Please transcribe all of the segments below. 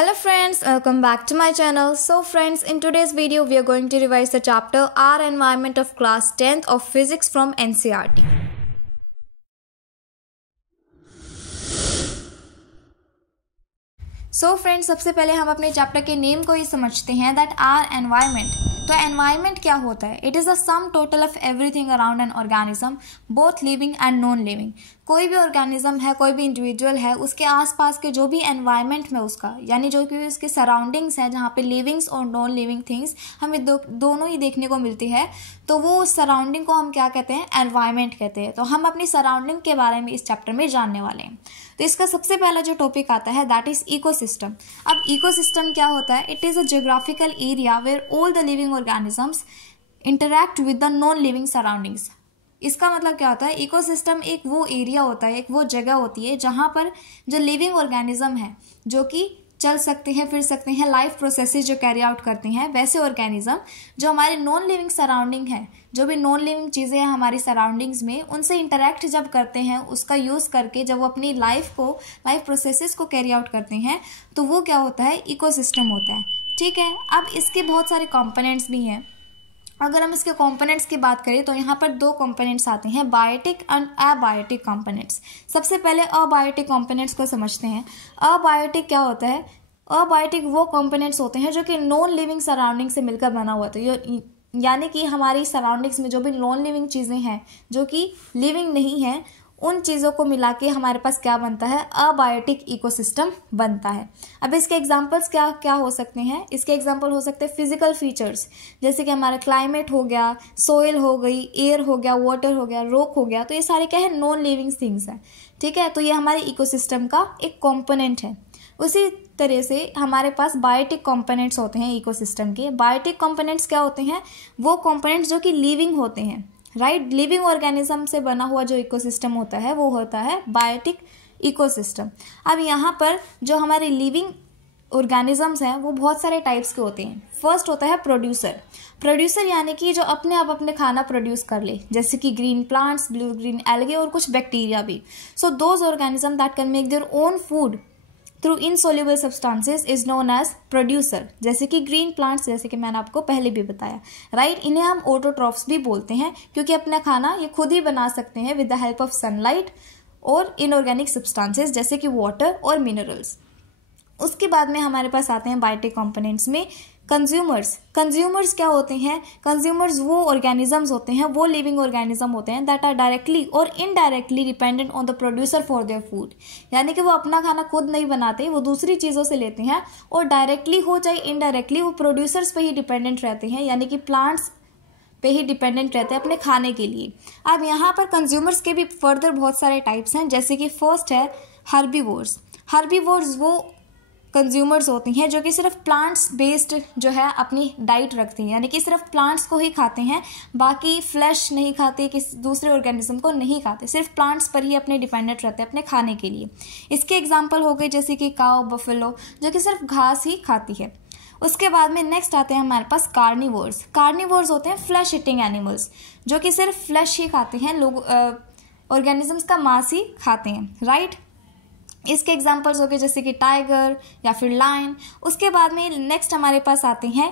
Hello friends, welcome back to my channel. So friends, in today's video we are going to revise the chapter Our Environment of class 10th of physics from NCERT. So friends, सबसे पहले हम अपने chapter के name को ही समझते हैं that are environment. तो environment क्या होता है? It is the sum total of everything around an organism, both living and non living. कोई भी ऑर्गेनिज्म है, कोई भी इंडिविजुअल है, उसके आसपास के जो भी एनवायरनमेंट में उसका यानी जो कि उसके सराउंडिंग्स हैं जहाँ पे लिविंग्स और नॉन लिविंग थिंग्स हमें दोनों ही देखने को मिलती है, तो वो उस सराउंडिंग को हम क्या कहते हैं? एनवायरनमेंट कहते हैं. तो हम अपनी सराउंडिंग के बारे में इस चैप्टर में जानने वाले हैं. तो इसका सबसे पहला जो टॉपिक आता है दैट इज इकोसिस्टम. अब इकोसिस्टम क्या होता है? It is a geographical area where all the living organisms interact with the non living surroundings. इसका मतलब क्या होता है? इकोसिस्टम एक वो एरिया होता है, एक वो जगह होती है जहां पर जो लिविंग ऑर्गेनिज्म है, जो कि चल सकते हैं, फिर सकते हैं, लाइफ प्रोसेसेस जो कैरी आउट करते हैं, वैसे ऑर्गेनिज्म जो हमारे नॉन लिविंग सराउंडिंग है, जो भी नॉन लिविंग चीज़ें हैं हमारी सराउंडिंग्स में, उनसे इंटरेक्ट जब करते हैं, उसका यूज़ करके जब वो अपनी लाइफ प्रोसेसेस को कैरी आउट करते हैं, तो वो क्या होता है? इकोसिस्टम होता है. ठीक है. अब इसके बहुत सारे कंपोनेंट्स भी हैं. अगर हम इसके कंपोनेंट्स की बात करें तो यहाँ पर दो कंपोनेंट्स आते हैं, बायोटिक एंड अबायोटिक कंपोनेंट्स. सबसे पहले अबायोटिक कंपोनेंट्स को समझते हैं. अबायोटिक क्या होता है? अबायोटिक वो कंपोनेंट्स होते हैं जो कि नॉन लिविंग सराउंडिंग से मिलकर बना हुआ था. यानी कि हमारी सराउंडिंग्स में जो भी नॉन लिविंग चीज़ें हैं जो कि लिविंग नहीं हैं, उन चीज़ों को मिला के हमारे पास क्या बनता है? अबायोटिक इकोसिस्टम बनता है. अब इसके एग्जांपल्स क्या क्या हो सकते हैं? इसके एग्जांपल हो सकते हैं फिजिकल फीचर्स, जैसे कि हमारा क्लाइमेट हो गया, सोइल हो गई, एयर हो गया, वाटर हो गया, रॉक हो गया. तो ये सारे क्या है? नॉन लिविंग थिंग्स हैं. ठीक है. तो ये हमारे इकोसिस्टम का एक कॉम्पोनेंट है. उसी तरह से हमारे पास बायोटिक कंपोनेंट्स होते हैं इकोसिस्टम के. बायोटिक कंपोनेंट्स क्या होते हैं? वो कंपोनेंट्स जो कि लिविंग होते हैं, राइट. लिविंग ऑर्गेनिज्म से बना हुआ जो इकोसिस्टम होता है वो होता है बायोटिक इकोसिस्टम. अब यहाँ पर जो हमारे लिविंग ऑर्गेनिजम्स हैं वो बहुत सारे टाइप्स के होते हैं. फर्स्ट होता है प्रोड्यूसर. प्रोड्यूसर यानी कि जो अपने आप अपने खाना प्रोड्यूस कर ले, जैसे कि green plants, blue green algae और कुछ बैक्टीरिया भी. So those organism that can make their own food through insoluble substances is known as producer. जैसे कि ग्रीन प्लांट्स, जैसे कि मैंने आपको पहले भी बताया, राइट. इन्हें हम ऑटोट्रॉफ्स भी बोलते हैं क्योंकि अपना खाना ये खुद ही बना सकते हैं with the help of sunlight और इनऑर्गेनिक सब्सटेंसेस जैसे कि वाटर और मिनरल्स. उसके बाद में हमारे पास आते हैं बायोटिक कंपोनेंट्स में कंज्यूमर्स. कंज्यूमर्स क्या होते हैं? कंज्यूमर्स वो ऑर्गेनिजम्स होते हैं, वो लिविंग ऑर्गेनिज्म होते हैं दैट आर डायरेक्टली और indirectly dependent on the producer for their food. यानी कि वो अपना खाना खुद नहीं बनाते, वो दूसरी चीज़ों से लेते हैं और डायरेक्टली हो चाहे इनडायरेक्टली वो प्रोड्यूसर्स पे ही डिपेंडेंट रहते हैं, यानी कि प्लांट्स पे ही डिपेंडेंट रहते हैं अपने खाने के लिए. अब यहाँ पर कंज्यूमर्स के भी फर्दर बहुत सारे टाइप्स हैं, जैसे कि फर्स्ट है हर्बीवोर्स. हर्बीवोर्स वो कंज्यूमर्स होती हैं जो कि सिर्फ प्लांट्स बेस्ड जो है अपनी डाइट रखती हैं, यानी कि सिर्फ प्लांट्स को ही खाते हैं, बाकी फ्लैश नहीं खाते, किसी दूसरे ऑर्गेनिज्म को नहीं खाते, सिर्फ प्लांट्स पर ही अपने डिपेंडेंट रहते हैं अपने खाने के लिए. इसके एग्जांपल हो गए जैसे कि काऊ, बफेलो जो कि सिर्फ घास ही खाती है. उसके बाद में नेक्स्ट आते हैं हमारे पास कार्निवोर्स. कार्निवोर्स होते हैं फ्लैश ईटिंग एनिमल्स जो कि सिर्फ फ्लैश ही खाते हैं, लोग ऑर्गेनिजम्स का मांस ही खाते हैं, राइट. इसके एग्जांपल्स हो गए जैसे कि टाइगर या फिर लायन. उसके बाद में नेक्स्ट हमारे पास आते हैं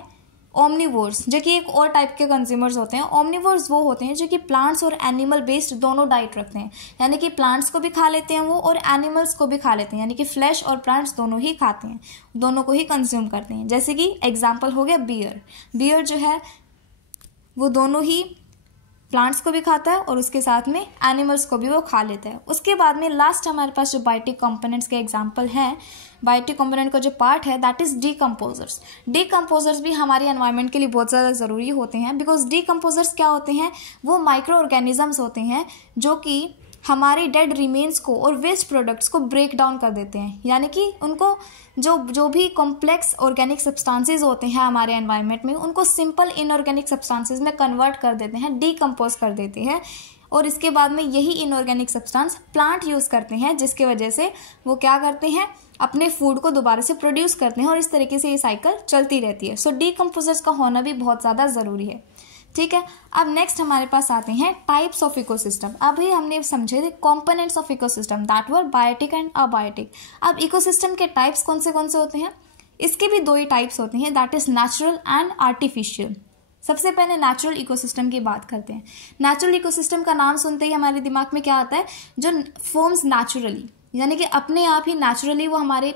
ओमनिवोर्स जो कि एक और टाइप के कंज्यूमर्स होते हैं. ओमनिवोर्स वो होते हैं जो कि प्लांट्स और एनिमल बेस्ड दोनों डाइट रखते हैं, यानी कि प्लांट्स को भी खा लेते हैं वो और एनिमल्स को भी खा लेते हैं, यानी कि फ्लैश और प्लांट्स दोनों ही खाते हैं, दोनों को ही कंज्यूम करते हैं. जैसे कि एग्जाम्पल हो गया बियर. बियर जो है वो दोनों ही प्लांट्स को भी खाता है और उसके साथ में एनिमल्स को भी वो खा लेता है. उसके बाद में लास्ट हमारे पास जो बायोटिक कंपोनेंट्स के एग्जांपल हैं, बायोटिक कंपोनेंट का जो पार्ट है दैट इज डीकम्पोजर्स. डीकम्पोजर्स भी हमारे एनवायरनमेंट के लिए बहुत ज़्यादा ज़रूरी होते हैं, बिकॉज डीकम्पोजर्स क्या होते हैं? वो माइक्रो ऑर्गेनिजम्स होते हैं जो कि हमारे डेड रिमेन्स को और वेस्ट प्रोडक्ट्स को ब्रेक डाउन कर देते हैं, यानी कि उनको जो भी कॉम्प्लेक्स ऑर्गेनिक सब्सटेंसेस होते हैं हमारे एनवायरनमेंट में, उनको सिंपल इनऑर्गेनिक सब्सटेंसेस में कन्वर्ट कर देते हैं, डीकम्पोज कर देते हैं. और इसके बाद में यही इनऑर्गेनिक सब्सटेंस प्लांट यूज़ करते हैं, जिसके वजह से वो क्या करते हैं? अपने फूड को दोबारा से प्रोड्यूस करते हैं और इस तरीके से ये साइकिल चलती रहती है. सो डीकम्पोजर्स का होना भी बहुत ज़्यादा ज़रूरी है. ठीक है. अब नेक्स्ट हमारे पास आते हैं टाइप्स ऑफ इकोसिस्टम. अभी हमने समझे थे components of ecosystem that were biotic and abiotic. अब इकोसिस्टम के टाइप्स कौन से होते हैं? इसके भी 2 ही टाइप्स होते हैं, that is natural and artificial. सबसे पहले नेचुरल इकोसिस्टम की बात करते हैं। नेचुरल इकोसिस्टम का नाम सुनते ही हमारे दिमाग में क्या आता है, जो फॉर्म्स नेचुरली, यानी कि अपने आप ही नेचुरली वो हमारे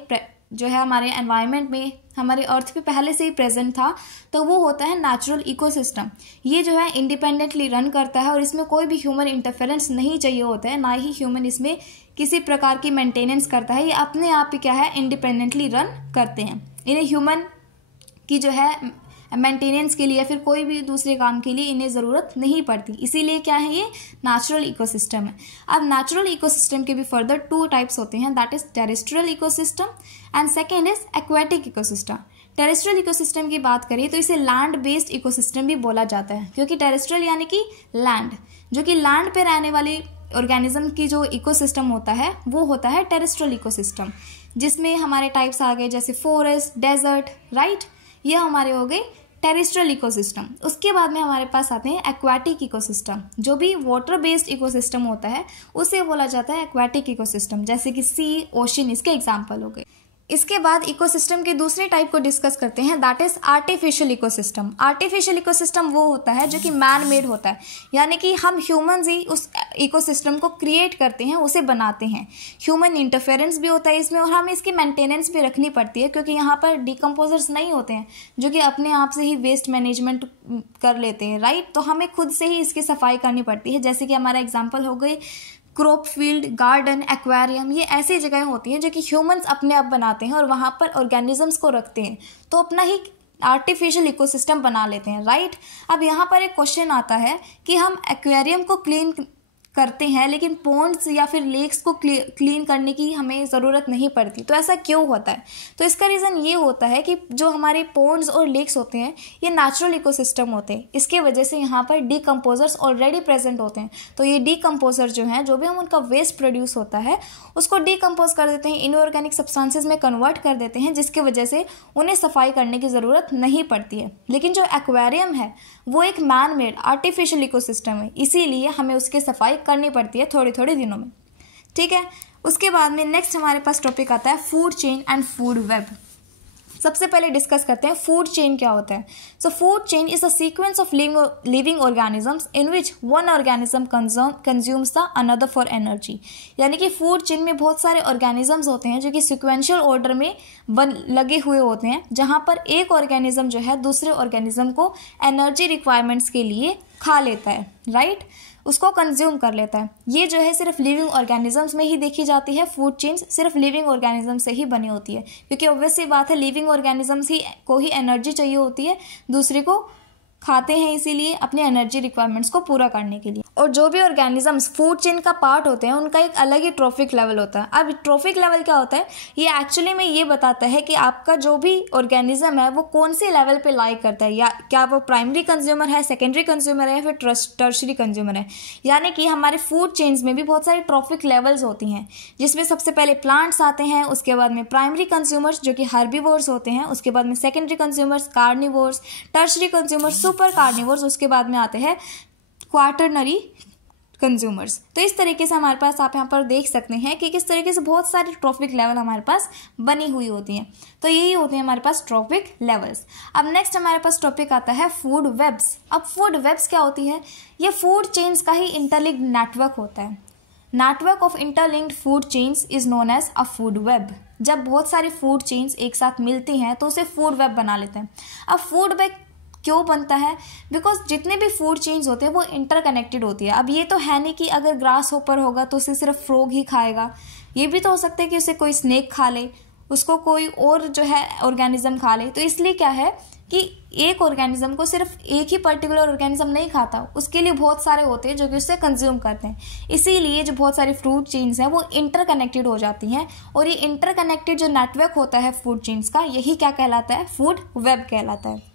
जो है हमारे एनवायरनमेंट में, हमारे अर्थ पे पहले से ही प्रेजेंट था, तो वो होता है नेचुरल इकोसिस्टम। ये जो है इंडिपेंडेंटली रन करता है और इसमें कोई भी ह्यूमन इंटरफेरेंस नहीं चाहिए होता है, ना ही ह्यूमन इसमें किसी प्रकार की मेंटेनेंस करता है। ये अपने आप ही क्या है, इंडिपेंडेंटली रन करते हैं। इन्हें ह्यूमन की जो है मेंटेनेंस के लिए या फिर कोई भी दूसरे काम के लिए इन्हें ज़रूरत नहीं पड़ती, इसीलिए क्या है, ये नेचुरल इकोसिस्टम है। अब नेचुरल इकोसिस्टम के भी फर्दर 2 टाइप्स होते हैं, that is terrestrial ecosystem and second is aquatic ecosystem. Terrestrial ecosystem की बात करें तो इसे लैंड बेस्ड इकोसिस्टम भी बोला जाता है, क्योंकि टेरेस्ट्रियल यानी कि लैंड, जो कि लैंड पे रहने वाली ऑर्गेनिज्म की जो इकोसिस्टम होता है वो होता है टेरेस्ट्रियल इकोसिस्टम, जिसमें हमारे टाइप्स आ गए जैसे फॉरेस्ट, डेजर्ट, राइट, ये हमारे हो गए टेरेस्ट्रियल इकोसिस्टम। उसके बाद में हमारे पास आते हैं एक्वाटिक इकोसिस्टम, जो भी वाटर बेस्ड इकोसिस्टम होता है उसे बोला जाता है एक्वाटिक इकोसिस्टम, जैसे कि सी, ओशन इसके एग्जाम्पल हो गए। इसके बाद इकोसिस्टम के दूसरे टाइप को डिस्कस करते हैं, that is artificial ecosystem. Artificial ecosystem वो होता है जो कि मैन मेड होता है, यानी कि हम ह्यूमंस ही उस इकोसिस्टम को क्रिएट करते हैं, उसे बनाते हैं। ह्यूमन इंटरफेरेंस भी होता है इसमें और हमें इसकी मेंटेनेंस भी रखनी पड़ती है, क्योंकि यहाँ पर डिकम्पोजर्स नहीं होते हैं जो कि अपने आप से ही वेस्ट मैनेजमेंट कर लेते हैं, राइट। तो हमें खुद से ही इसकी सफाई करनी पड़ती है, जैसे कि हमारा एग्जाम्पल हो गई क्रॉप फील्ड, गार्डन, एक्वेरियम। ये ऐसी जगह होती हैं जो कि ह्यूमंस अपने आप बनाते हैं और वहाँ पर ऑर्गेनिजम्स को रखते हैं, तो अपना ही आर्टिफिशियल इकोसिस्टम बना लेते हैं, राइट। अब यहाँ पर एक क्वेश्चन आता है कि हम एक्वेरियम को क्लीन करते हैं लेकिन पॉन्ड्स या फिर लेक्स को क्लीन करने की हमें ज़रूरत नहीं पड़ती, तो ऐसा क्यों होता है? तो इसका रीज़न ये होता है कि जो हमारे पॉन्ड्स और लेक्स होते हैं ये नेचुरल इकोसिस्टम होते हैं, इसके वजह से यहाँ पर डीकम्पोजर्स ऑलरेडी प्रेजेंट होते हैं। तो ये डीकम्पोजर जो हैं, जो भी हम उनका वेस्ट प्रोड्यूस होता है उसको डीकम्पोज कर देते हैं, इनऑर्गेनिक सब्सटेंसेस में कन्वर्ट कर देते हैं, जिसकी वजह से उन्हें सफाई करने की ज़रूरत नहीं पड़ती है। लेकिन जो एक्वेरियम है वो एक मैन मेड आर्टिफिशियल इकोसिस्टम है, इसीलिए हमें उसकी सफाई करनी पड़ती है थोड़े थोड़े दिनों में, ठीक है। उसके बाद में नेक्स्ट हमारे पास टॉपिक आता है food chain and food web. सबसे पहले डिस्कस करते हैं फूड चेन क्या होता है। So food chain is a sequence of living organisms in which one organism consumes the another for energy. यानी कि फूड चेन में बहुत सारे ऑर्गेनिजम्स होते हैं जो कि सिक्वेंशियल ऑर्डर में लगे हुए होते हैं, जहाँ पर एक ऑर्गेनिज्म जो है दूसरे ऑर्गेनिज्म को एनर्जी रिक्वायरमेंट्स के लिए खा लेता है, राइट, उसको कंज्यूम कर लेता है। ये जो है सिर्फ लिविंग ऑर्गेनिजम्स में ही देखी जाती है, फूड चेन्स सिर्फ लिविंग ऑर्गेनिज्म से ही बनी होती है, क्योंकि ऑब्वियस सी बात है लिविंग ऑर्गेनिजम्स ही को ही एनर्जी चाहिए होती है, दूसरे को खाते हैं इसीलिए अपने एनर्जी रिक्वायरमेंट्स को पूरा करने के लिए। और जो भी ऑर्गेनिजम्स फूड चेन का पार्ट होते हैं उनका एक अलग ही ट्रॉफिक लेवल होता है। अब ट्रॉफिक लेवल क्या होता है, ये एक्चुअली में ये बताता है कि आपका जो भी ऑर्गेनिज्म है वो कौन से लेवल पे लाइक करता है, या क्या वो प्राइमरी कंज्यूमर है, सेकेंडरी कंज्यूमर है, या फिर टर्शरी कंज्यूमर है। यानी कि हमारे फूड चेन्स में भी बहुत सारी ट्रॉफिक लेवल्स होती हैं, जिसमें सबसे पहले प्लांट्स आते हैं, उसके बाद में प्राइमरी कंज्यूमर्स जो कि हर्बीवोर्स होते हैं, उसके बाद में secondary consumers carnivores, tertiary consumers super carnivores, उसके बाद में आते हैं क्वाटरनरी कंज्यूमर्स। तो इस तरीके से हमारे पास आप यहाँ पर देख सकते हैं कि किस तरीके से बहुत सारी ट्रॉफिक लेवल हमारे पास बनी हुई होती हैं। तो यही होते हैं हमारे पास ट्रॉफिक लेवल्स। अब नेक्स्ट हमारे पास टॉपिक आता है फूड वेब्स। अब फूड वेब्स क्या होती है, ये फूड चेन्स का ही इंटरलिंक्ड नेटवर्क होता है। Network of interlinked food chains is known as a food web. जब बहुत सारी फूड चेन्स एक साथ मिलती हैं तो उसे फूड वेब बना लेते हैं। अब फूड वेब क्यों बनता है, बिकॉज जितने भी फूड चेन्स होते हैं वो इंटरकनेक्टेड होती है। अब ये तो है नहीं कि अगर ग्रास होपर होगा तो उसे सिर्फ फ्रॉग ही खाएगा, ये भी तो हो सकता है कि उसे कोई स्नेक खा ले, उसको कोई और जो है ऑर्गेनिज्म खा ले। तो इसलिए क्या है कि एक ऑर्गेनिज्म को सिर्फ एक ही पर्टिकुलर ऑर्गेनिज्म नहीं खाता, उसके लिए बहुत सारे होते हैं जो कि उससे कंज्यूम करते हैं। इसीलिए जो बहुत सारी फूड चेन्स हैं वो इंटरकनेक्टेड हो जाती हैं, और ये इंटरकनेक्टेड जो नेटवर्क होता है फूड चेन्स का, यही क्या कहलाता है, फूड वेब कहलाता है।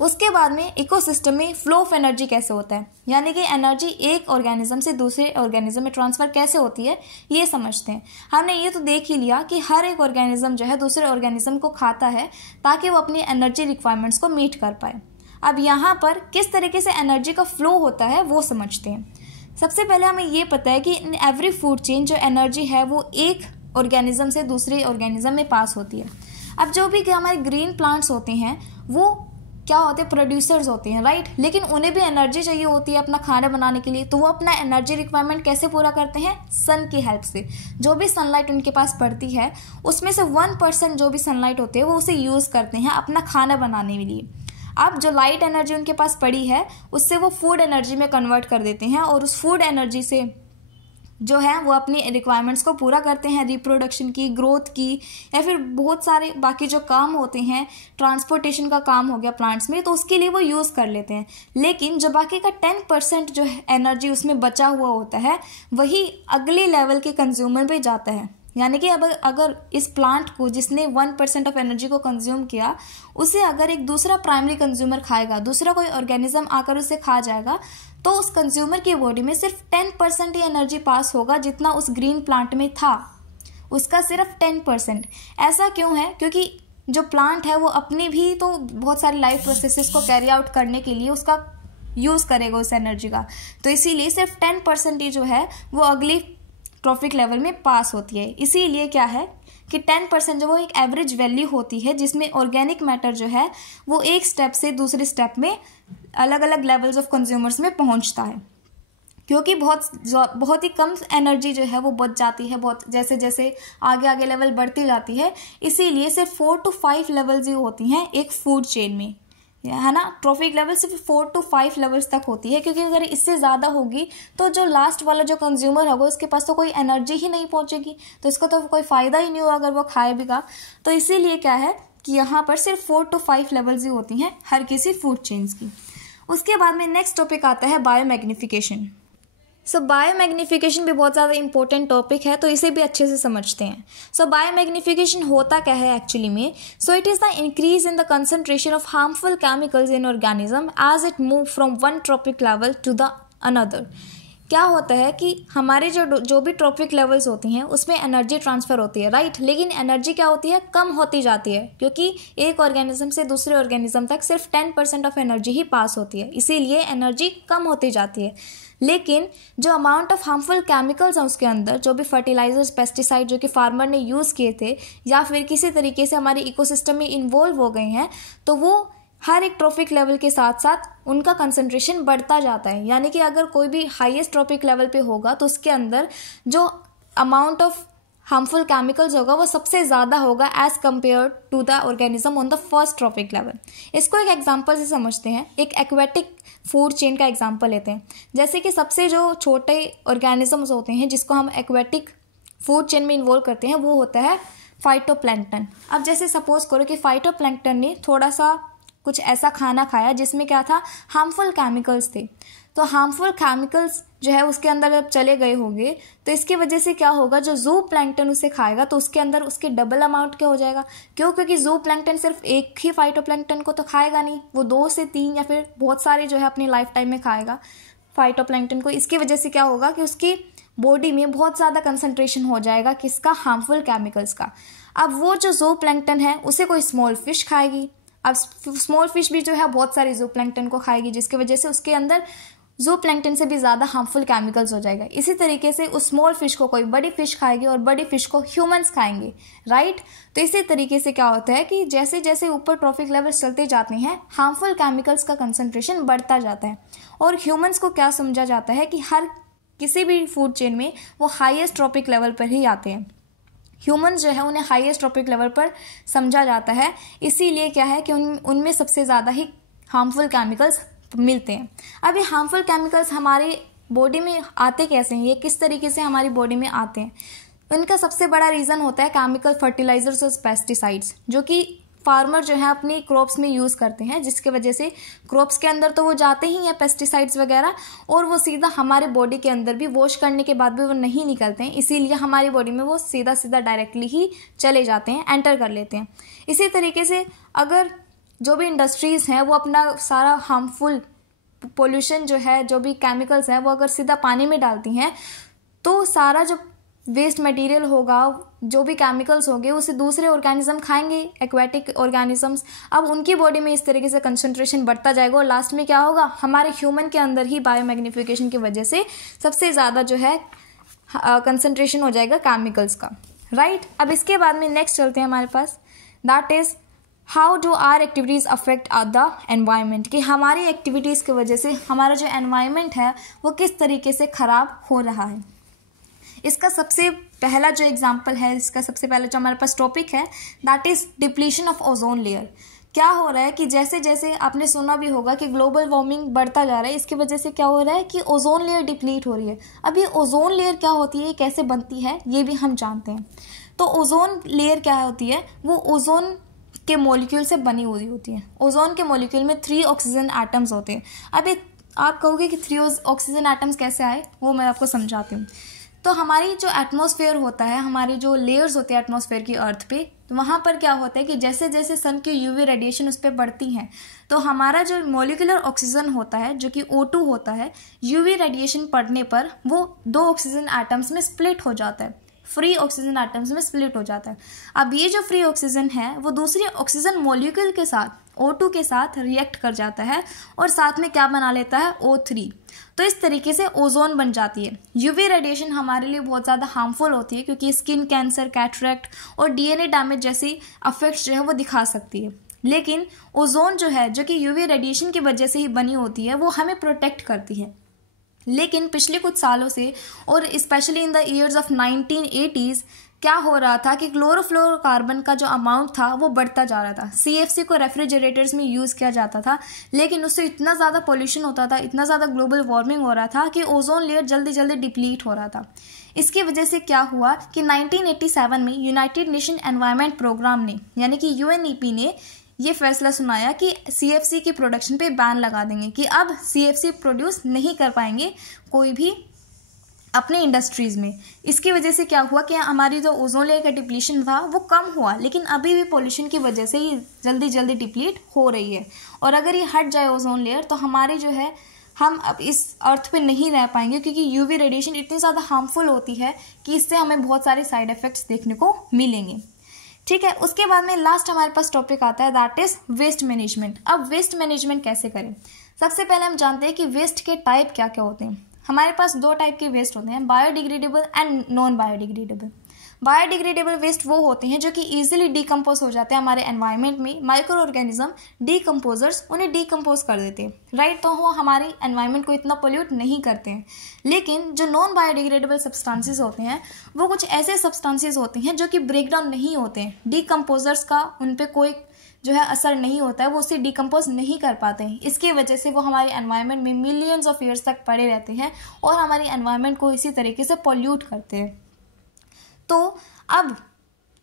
उसके बाद में इकोसिस्टम में फ्लो ऑफ एनर्जी कैसे होता है, यानी कि एनर्जी एक ऑर्गेनिज्म से दूसरे ऑर्गेनिज्म में ट्रांसफर कैसे होती है ये समझते हैं। हमने ये तो देख ही लिया कि हर एक ऑर्गेनिज्म जो है दूसरे ऑर्गेनिज्म को खाता है ताकि वो अपनी एनर्जी रिक्वायरमेंट्स को मीट कर पाए। अब यहाँ पर किस तरीके से एनर्जी का फ्लो होता है वो समझते हैं। सबसे पहले हमें ये पता है कि इन एवरी फूड चेन जो एनर्जी है वो एक ऑर्गेनिज्म से दूसरे ऑर्गेनिज्म में पास होती है। अब जो भी हमारे ग्रीन प्लांट्स होते हैं वो क्या होते हैं, प्रोड्यूसर्स होते हैं, राइट। लेकिन उन्हें भी एनर्जी चाहिए होती है अपना खाना बनाने के लिए, तो वो अपना एनर्जी रिक्वायरमेंट कैसे पूरा करते हैं, सन की हेल्प से। जो भी सनलाइट उनके पास पड़ती है उसमें से 1% जो भी सनलाइट होती है वो उसे यूज़ करते हैं अपना खाना बनाने के लिए। अब जो लाइट एनर्जी उनके पास पड़ी है उससे वो फूड एनर्जी में कन्वर्ट कर देते हैं, और उस फूड एनर्जी से जो है वो अपनी रिक्वायरमेंट्स को पूरा करते हैं, रिप्रोडक्शन की, ग्रोथ की, या फिर बहुत सारे बाकी जो काम होते हैं, ट्रांसपोर्टेशन का काम हो गया प्लांट्स में, तो उसके लिए वो यूज़ कर लेते हैं। लेकिन जो बाकी का 10% जो एनर्जी उसमें बचा हुआ होता है वही अगले लेवल के कंज्यूमर पे जाता है। यानी कि अब अगर इस प्लांट को जिसने 1% ऑफ एनर्जी को कंज्यूम किया उसे अगर एक दूसरा प्राइमरी कंज्यूमर खाएगा, दूसरा कोई ऑर्गेनिज्म आकर उसे खा जाएगा, तो उस कंज्यूमर की बॉडी में सिर्फ 10% ही एनर्जी पास होगा जितना उस ग्रीन प्लांट में था, उसका सिर्फ 10%। ऐसा क्यों है? क्योंकि जो प्लांट है वो अपनी भी तो बहुत सारी लाइफ प्रोसेसेस को कैरी आउट करने के लिए उसका यूज़ करेगा उस एनर्जी का, तो इसीलिए सिर्फ 10% ही जो है वो अगली ट्रॉफिक लेवल में पास होती है। इसीलिए क्या है कि 10% जो वो एक एवरेज वैल्यू होती है जिसमें ऑर्गेनिक मैटर जो है वो एक स्टेप से दूसरे स्टेप में अलग अलग लेवल्स ऑफ कंज्यूमर्स में पहुंचता है, क्योंकि बहुत ही कम एनर्जी जो है वो बच जाती है बहुत जैसे जैसे आगे आगे लेवल बढ़ती जाती है। इसीलिए सिर्फ 4 to 5 लेवल्स ही होती हैं एक फूड चेन में, है ना। ट्रॉफिक लेवल सिर्फ 4 to 5 लेवल्स तक होती है, क्योंकि अगर इससे ज़्यादा होगी तो जो लास्ट वाला जो कंज्यूमर होगा उसके पास तो कोई एनर्जी ही नहीं पहुंचेगी, तो इसको तो कोई फ़ायदा ही नहीं होगा अगर वो खाए भी का। तो इसीलिए क्या है कि यहाँ पर सिर्फ 4 to 5 लेवल्स ही होती हैं हर किसी फूड चेन्स की। उसके बाद में नेक्स्ट टॉपिक आता है बायोमैग्निफिकेशन। सो बायोमैग्निफिकेशन भी बहुत ज़्यादा इंपॉर्टेंट टॉपिक है, तो इसे भी अच्छे से समझते हैं। सो बायोमैग्निफिकेशन होता क्या है एक्चुअली में? So it is the increase in the concentration of harmful chemicals in organism as it move from one trophic level to the another. क्या होता है कि हमारे जो भी ट्रॉपिक लेवल्स होती हैं उसमें एनर्जी ट्रांसफ़र होती है, राइट। लेकिन एनर्जी क्या होती है, कम होती जाती है, क्योंकि एक ऑर्गेनिज्म से दूसरे ऑर्गेनिज्म तक सिर्फ 10% ऑफ एनर्जी ही पास होती है, इसीलिए एनर्जी कम होती जाती है। लेकिन जो अमाउंट ऑफ हार्मफुल केमिकल्स हैं उसके अंदर, जो भी फर्टिलाइजर्स, पेस्टिसाइड जो कि फार्मर ने यूज़ किए थे या फिर किसी तरीके से हमारे इकोसिस्टम में इन्वॉल्व हो गए हैं, तो वो हर एक ट्रॉपिक लेवल के साथ साथ उनका कंसंट्रेशन बढ़ता जाता है। यानी कि अगर कोई भी हाईएस्ट ट्रॉपिक लेवल पे होगा तो उसके अंदर जो अमाउंट ऑफ हार्मफुल केमिकल्स होगा वो सबसे ज़्यादा होगा as compare to the organism on the first trophic level. इसको एक एग्जांपल से समझते हैं, एक एक्वेटिक फूड चेन का एग्जांपल लेते हैं। जैसे कि सबसे जो छोटे ऑर्गेनिजम्स होते हैं जिसको हम एक्वेटिक फूड चेन में इन्वॉल्व करते हैं वो होता है फाइटोप्लैंक्टन। अब जैसे सपोज करो कि फाइटोप्लैंक्टन ने थोड़ा सा कुछ ऐसा खाना खाया जिसमें क्या था, हार्मफुल केमिकल्स थे, तो हार्मफुल केमिकल्स जो है उसके अंदर जब चले गए होंगे तो इसकी वजह से क्या होगा, जो जू प्लैंक्टन उसे खाएगा तो उसके अंदर उसके डबल अमाउंट क्या हो जाएगा। क्यों? क्योंकि जू प्लैंक्टन सिर्फ एक ही फाइटोप्लैंक्टन को तो खाएगा नहीं, वो 2 से 3 या फिर बहुत सारे जो है अपनी लाइफ टाइम में खाएगा फाइटोप्लैंक्टन को। इसकी वजह से क्या होगा कि उसकी बॉडी में बहुत ज़्यादा कंसंट्रेशन हो जाएगा किसका, हार्मफुल केमिकल्स का। अब वो जो जू प्लैंक्टन है उसे कोई स्मॉल फिश खाएगी। अब स्मॉल फिश भी जो है बहुत सारे जू प्लैंक्टन को खाएगी, जिसकी वजह से उसके अंदर जू प्लैंक्टन से भी ज़्यादा हार्मफुल केमिकल्स हो जाएगा। इसी तरीके से उस स्मॉल फिश को कोई बड़ी फिश खाएगी और बड़ी फिश को ह्यूमंस खाएंगे, राइट। तो इसी तरीके से क्या होता है कि जैसे जैसे ऊपर ट्रॉफिक लेवल चलते जाते हैं हार्मफुल केमिकल्स का कंसंट्रेशन बढ़ता जाता है, और ह्यूमंस को क्या समझा जाता है कि हर किसी भी फूड चेन में वो हाईएस्ट ट्रॉपिक लेवल पर ही आते हैं। ह्यूमंस जो है उन्हें हाईएस्ट ट्रॉपिक लेवल पर समझा जाता है, इसीलिए क्या है कि उनमें सबसे ज़्यादा ही हार्मफुल केमिकल्स मिलते हैं। अब ये हार्मफुल केमिकल्स हमारे बॉडी में आते कैसे हैं, ये किस तरीके से हमारी बॉडी में आते हैं? उनका सबसे बड़ा रीज़न होता है केमिकल फर्टिलाइजर्स और पेस्टिसाइड्स, जो कि फार्मर जो है अपनी क्रॉप्स में यूज़ करते हैं, जिसके वजह से क्रॉप्स के अंदर तो वो जाते ही हैं पेस्टिसाइड्स वगैरह, और वो सीधा हमारे बॉडी के अंदर भी वॉश करने के बाद भी वो नहीं निकलते हैं, इसीलिए हमारी बॉडी में वो सीधा सीधा डायरेक्टली ही चले जाते हैं, एंटर कर लेते हैं। इसी तरीके से अगर जो भी इंडस्ट्रीज़ हैं वो अपना सारा हार्मफुल पोल्यूशन जो है, जो भी केमिकल्स हैं वो अगर सीधा पानी में डालती हैं तो सारा जो वेस्ट मटेरियल होगा, जो भी केमिकल्स होंगे उसे दूसरे ऑर्गेनिज्म खाएंगे, एक्वेटिक ऑर्गेनिजम्स। अब उनकी बॉडी में इस तरीके से कंसंट्रेशन बढ़ता जाएगा और लास्ट में क्या होगा, हमारे ह्यूमन के अंदर ही बायोमैग्निफिकेशन की वजह से सबसे ज़्यादा जो है कंसंट्रेशन हो जाएगा केमिकल्स का, राइट। अब इसके बाद में नेक्स्ट चलते हैं हमारे पास that is how do our activities affect the environment, कि हमारी एक्टिविटीज़ की वजह से हमारा जो एनवायरनमेंट है वो किस तरीके से ख़राब हो रहा है। इसका सबसे पहला जो एग्जांपल है, इसका सबसे पहला जो हमारे पास टॉपिक है that is depletion of ozone layer. क्या हो रहा है कि जैसे जैसे आपने सुना भी होगा कि ग्लोबल वार्मिंग बढ़ता जा रहा है, इसकी वजह से क्या हो रहा है कि ओजोन लेयर डिप्लीट हो रही है। अब ये ओजोन लेयर क्या होती है, कैसे बनती है, ये भी हम जानते हैं। तो ओजोन लेयर क्या होती है, वो ओजोन के मॉलिक्यूल से बनी हुई होती है। ओजोन के मॉलिक्यूल में 3 ऑक्सीजन एटम्स होते हैं। अब आप कहोगे कि 3 ऑक्सीजन एटम्स कैसे आए, वो मैं आपको समझाती हूँ। तो हमारी जो एटमॉस्फेयर होता है, हमारी जो लेयर्स होते हैं एटमॉस्फेयर की अर्थ पे, तो वहाँ पर क्या होता है कि जैसे जैसे सन की यूवी रेडिएशन उस पर बढ़ती हैं, तो हमारा जो मॉलिक्यूलर ऑक्सीजन होता है जो कि O2 होता है, यूवी रेडिएशन पड़ने पर वो 2 ऑक्सीजन एटम्स में स्प्लिट हो जाता है, फ्री ऑक्सीजन एटम्स में स्प्लिट हो जाता है। अब ये जो फ्री ऑक्सीजन है वो दूसरी ऑक्सीजन मॉलिक्यूल के साथ O2 के साथ रिएक्ट कर जाता है और साथ में क्या बना लेता है, O3। तो इस तरीके से ओजोन बन जाती है। यूवी रेडिएशन हमारे लिए बहुत ज़्यादा हार्मफुल होती है क्योंकि स्किन कैंसर, कैटरेक्ट और DNA डैमेज जैसी इफेक्ट्स जो है वो दिखा सकती है। लेकिन ओजोन जो है, जो कि यूवी रेडिएशन की वजह से ही बनी होती है, वो हमें प्रोटेक्ट करती है। लेकिन पिछले कुछ सालों से और specially in the years of 1980s क्या हो रहा था कि क्लोरोफ्लोरोकार्बन का जो अमाउंट था वो बढ़ता जा रहा था। CFC को रेफ्रिजरेटर्स में यूज़ किया जाता था, लेकिन उससे इतना ज़्यादा पोल्यूशन होता था, इतना ज़्यादा ग्लोबल वार्मिंग हो रहा था कि ओजोन लेयर जल्दी जल्दी डिप्लीट हो रहा था। इसकी वजह से क्या हुआ कि 1987 में यूनाइटेड नेशन एनवायरनमेंट प्रोग्राम ने, यानी कि UNEP ने ये फैसला सुनाया कि CFC की प्रोडक्शन पे बैन लगा देंगे, कि अब CFC प्रोड्यूस नहीं कर पाएंगे कोई भी अपने इंडस्ट्रीज़ में। इसकी वजह से क्या हुआ कि हमारी जो ओजोन लेयर का डिप्लीशन था वो कम हुआ, लेकिन अभी भी पोल्यूशन की वजह से ही जल्दी जल्दी डिप्लीट हो रही है। और अगर ये हट जाए ओजोन लेयर तो हमारी जो है, हम अब इस अर्थ पे नहीं रह पाएंगे, क्योंकि यूवी रेडिएशन इतनी ज़्यादा हार्मफुल होती है कि इससे हमें बहुत सारे साइड इफ़ेक्ट्स देखने को मिलेंगे। ठीक है, उसके बाद में लास्ट हमारे पास टॉपिक आता है दैट इज़ वेस्ट मैनेजमेंट। अब वेस्ट मैनेजमेंट कैसे करें? सबसे पहले हम जानते हैं कि वेस्ट के टाइप क्या क्या होते हैं। हमारे पास 2 टाइप के वेस्ट होते हैं, biodegradable and non biodegradable. Biodegradable waste वो होते हैं जो कि इजीली डिकम्पोज हो जाते हैं हमारे एनवायरनमेंट में। माइक्रो ऑर्गेनिज्म डिकम्पोजर्स उन्हें डिकम्पोज कर देते हैं, राइट। तो वो हमारी एनवायरनमेंट को इतना पोल्यूट नहीं करते हैं। लेकिन जो नॉन बायोडिग्रेडेबल सब्सटेंसेस होते हैं वो कुछ ऐसे सब्सटेंसेस होते हैं जो कि ब्रेक डाउन नहीं होते हैं, डिकम्पोजर्स का उन पर कोई जो है असर नहीं होता है, वो उसे डिकम्पोज नहीं कर पाते हैं। इसकी वजह से वो हमारे एनवायरनमेंट में मिलियंस ऑफ ईयर्स तक पड़े रहते हैं और हमारी एनवायरनमेंट को इसी तरीके से पॉल्यूट करते हैं। तो अब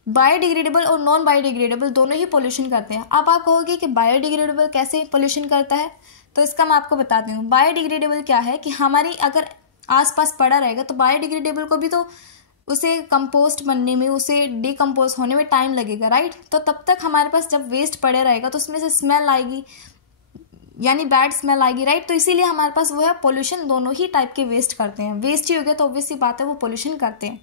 बायोडिग्रेडेबल और नॉन बायोडिग्रेडेबल दोनों ही पोल्यूशन करते हैं। अब आप कहोगे कि बायोडिग्रेडेबल कैसे पोल्यूशन करता है, तो इसका मैं आपको बताती हूँ। बायोडिग्रेडेबल क्या है कि हमारी अगर आसपास पड़ा रहेगा तो बायोडिग्रेडेबल को भी तो उसे कंपोस्ट बनने में, उसे डिकम्पोज होने में टाइम लगेगा, राइट। तो तब तक हमारे पास जब वेस्ट पड़े रहेगा तो उसमें से स्मेल आएगी, यानी बैड स्मेल आएगी, राइट। तो इसीलिए हमारे पास वो है पोल्यूशन दोनों ही टाइप के वेस्ट करते हैं। वेस्ट ही हो गया तो ऑब्वियस सी बात है वो पोल्यूशन करते हैं,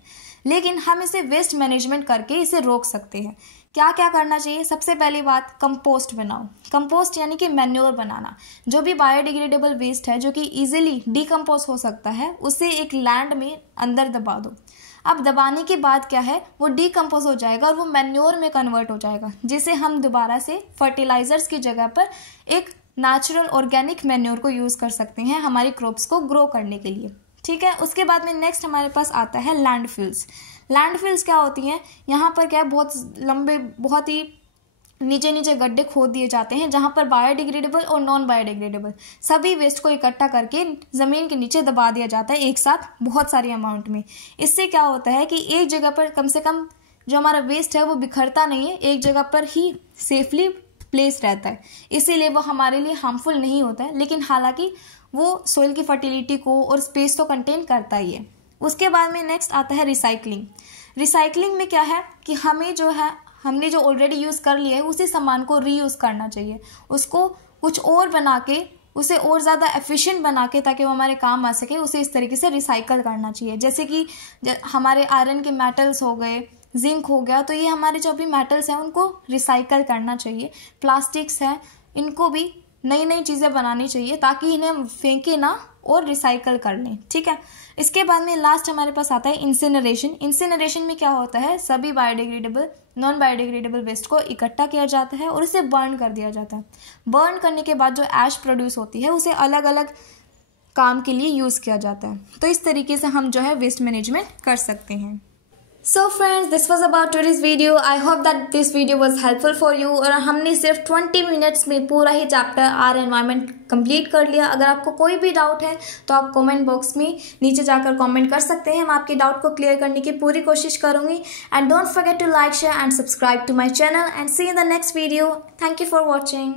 लेकिन हम इसे वेस्ट मैनेजमेंट करके इसे रोक सकते हैं। क्या क्या करना चाहिए? सबसे पहली बात, कंपोस्ट बनाओ। कंपोस्ट यानी कि मैन्योर बनाना। जो भी बायोडिग्रेडेबल वेस्ट है जो कि इजीली डिकम्पोज हो सकता है, उसे एक लैंड में अंदर दबा दो। अब दबाने के बाद क्या है, वो डिकम्पोज हो जाएगा और वो मैन्योर में कन्वर्ट हो जाएगा, जिसे हम दोबारा से फर्टिलाइजर्स की जगह पर एक नेचुरल ऑर्गेनिक मैन्योर को यूज़ कर सकते हैं हमारी क्रॉप्स को ग्रो करने के लिए। ठीक है, उसके बाद में नेक्स्ट हमारे पास आता है लैंडफिल्स। लैंडफिल्स क्या होती हैं? यहाँ पर क्या है, बहुत लंबे, बहुत ही नीचे नीचे गड्ढे खोद दिए जाते हैं जहाँ पर बायोडिग्रेडेबल और नॉन बायोडिग्रेडेबल सभी वेस्ट को इकट्ठा करके ज़मीन के नीचे दबा दिया जाता है एक साथ बहुत सारी अमाउंट में। इससे क्या होता है कि एक जगह पर कम से कम जो हमारा वेस्ट है वो बिखरता नहीं है, एक जगह पर ही सेफली प्लेस रहता है, इसीलिए वो हमारे लिए हार्मफुल नहीं होता है। लेकिन हालांकि वो सोइल की फर्टिलिटी को और स्पेस तो कंटेन करता ही है। उसके बाद में नेक्स्ट आता है रिसाइकलिंग। रिसाइकलिंग में क्या है कि हमें जो है, हमने जो ऑलरेडी यूज़ कर लिया है उसी सामान को रीयूज़ करना चाहिए, उसको कुछ और बना के, उसे और ज़्यादा एफिशिएंट बना के, ताकि वो हमारे काम आ सके, उसे इस तरीके से रिसाइकल करना चाहिए। जैसे कि हमारे आयरन के मेटल्स हो गए, जिंक हो गया, तो ये हमारे जो भी मेटल्स हैं उनको रिसाइकल करना चाहिए। प्लास्टिक्स हैं, इनको भी नई नई चीज़ें बनानी चाहिए ताकि इन्हें हम फेंके ना और रिसाइकल कर लें, ठीक है। इसके बाद में लास्ट हमारे पास आता है इंसिनरेशन। इंसिनरेशन में क्या होता है, सभी बायोडिग्रेडेबल नॉन बायोडिग्रेडेबल वेस्ट को इकट्ठा किया जाता है और उसे बर्न कर दिया जाता है। बर्न करने के बाद जो ऐश प्रोड्यूस होती है उसे अलग अलग काम के लिए यूज़ किया जाता है। तो इस तरीके से हम जो है वेस्ट मैनेजमेंट कर सकते हैं। So friends, this was about today's video. I hope that this video was helpful for you। और हमने सिर्फ 20 मिनट्स में पूरा ही चैप्टर आर एनवायरनमेंट कंप्लीट कर लिया। अगर आपको कोई भी डाउट है तो आप कमेंट बॉक्स में नीचे जाकर कमेंट कर सकते हैं। मैं आपके डाउट को क्लियर करने की पूरी कोशिश करूंगी। And don't forget to like, share and subscribe to my channel and see in the next video. Thank you for watching.